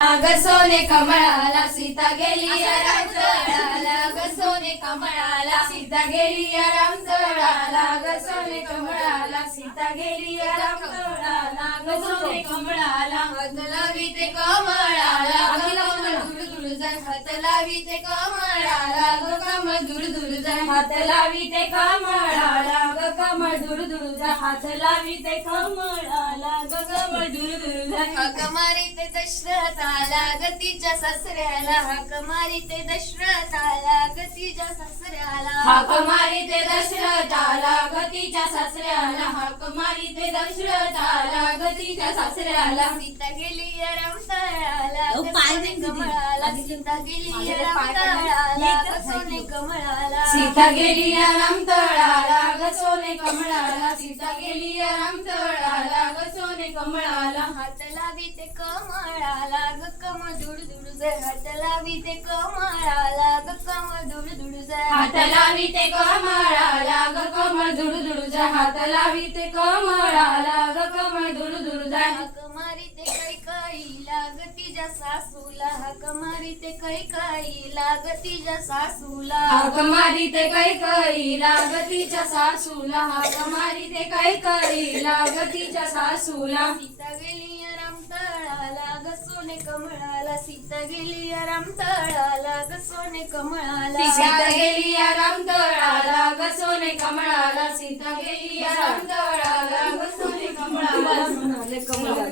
ग सोने कमळाला सीता गेली रामचळाला ग सोने कमळाला सीता गेली रामचळाला ग सोने कमळाला सीता गेली रामचळाला ग सोने कमळाला हात लावी ते कमळाला दूर दूर जाय हात लावी ते कमळाला ग कमळ दूर दूर जाय हात लावी ते कमळाला ग कमळ दूर दूर जाय हात लावी ते कमळाला ग कमळ दूर दूर जाय हाक मारी ते दशरथाला गतीच्या सासऱ्याला हाक मारी ते दशरथाला गतीच्या सासऱ्याला हाक मारी ते दशरथाला गतीच्या सासऱ्याला हाक मारी ते दशरथाला गतीच्या सासऱ्याला सीता गेली रामतळाला सोने कमळाला सीता गेली रामतळाला सोने कमळाला सीता गेली रामतळाला ग सोने कमळाला सीता गेली रामतळाला ग सोने कमळाला हात लावी ते कमळाला ग कमळ दुड दुड जाय हात लावी ते कमळाला ग कमळ दुड दुड जाय हात लावी ते कमळाला ग कमळ दुड दुड जाय हात लावी ते कमळाला ग कमळ दुड दुड जाय हाक मारी ते कैकईला ग तिच्या सासूला हाक मारी ते कैकईला ग तिच्या सासूला हाक मारी ते कैकईला ग तिच्या सासूला हाक मारी ते कैकईला ग तिच्या सासूला सीता गेली रामतळाला ग सोने कमळाला सीता गेली रामतळाला ग सोने कमळाला सीता गेली रामतळाला ग सोने कमळाला सीता गेली रामतळाला ग सोने कमळाला